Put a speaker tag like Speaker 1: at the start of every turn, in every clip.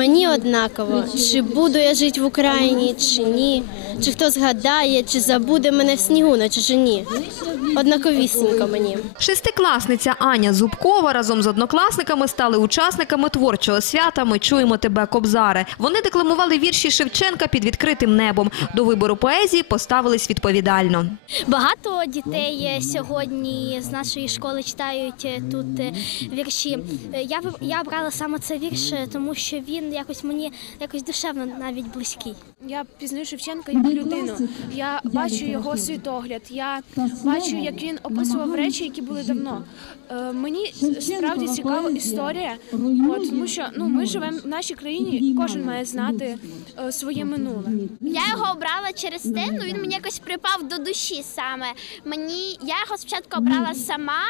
Speaker 1: Мені однаково, чи буду я жити в Україні, чи ні, чи хто згадає, чи забуде мене в снігу на чужині. Однаковісінько мені.
Speaker 2: Шестикласниця Аня Зубкова разом з однокласниками стали учасниками творчого свята Ми чуємо тебе, Кобзаре. Вони декламували вірші Шевченка під відкритим небом. До вибору поезії поставились відповідально.
Speaker 3: Багато дітей сьогодні з нашої школи читають е, тут е, вірші. Е, Я я обрала саме цей вірш, тому що він якось мені якось душевно навіть близький.
Speaker 4: Я пізнаю Шевченка як людину. Я бачу його світогляд. Я бачу, як він описував речі, які були давно. Е, Мені справді цікава історія, от, тому що ну ми живемо в нашій країні, кожен має знати е, своє минуле.
Speaker 3: Я його обрала через те, ну він мені якось припав до душі саме. Мені я його спочатку обрала сама.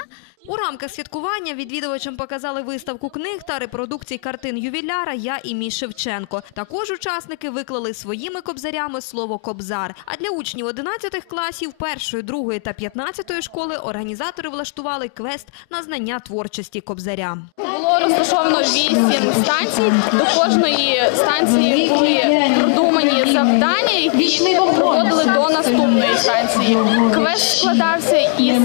Speaker 2: У рамках святкування відвідувачам показали виставку книг та репродукцій картин ювіляра Я і мій Шевченко. Також учасники виклали своїми кобзарями слово кобзар. А для учнів 11 класів, першої, другої та 15 школи організатори влаштували квест на знання творчості кобзаря.
Speaker 5: Було розташовано вісім станцій. До кожної станції були продумані завдання, які проводили до наступної станції. Квест складався із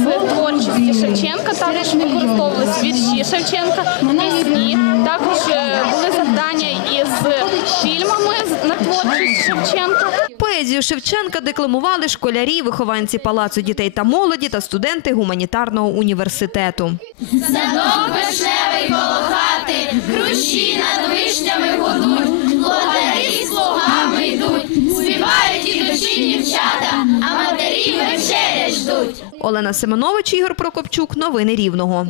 Speaker 5: творчості Шевченка. Також використовувалися вірші Шевченка, пісні. Також е, були завдання із фільмами на творчість Шевченка.
Speaker 2: Поезію Шевченка декламували школярі, вихованці Палацу дітей та молоді та студенти гуманітарного університету. Олена Семенович, Ігор Прокопчук. Новини Рівного.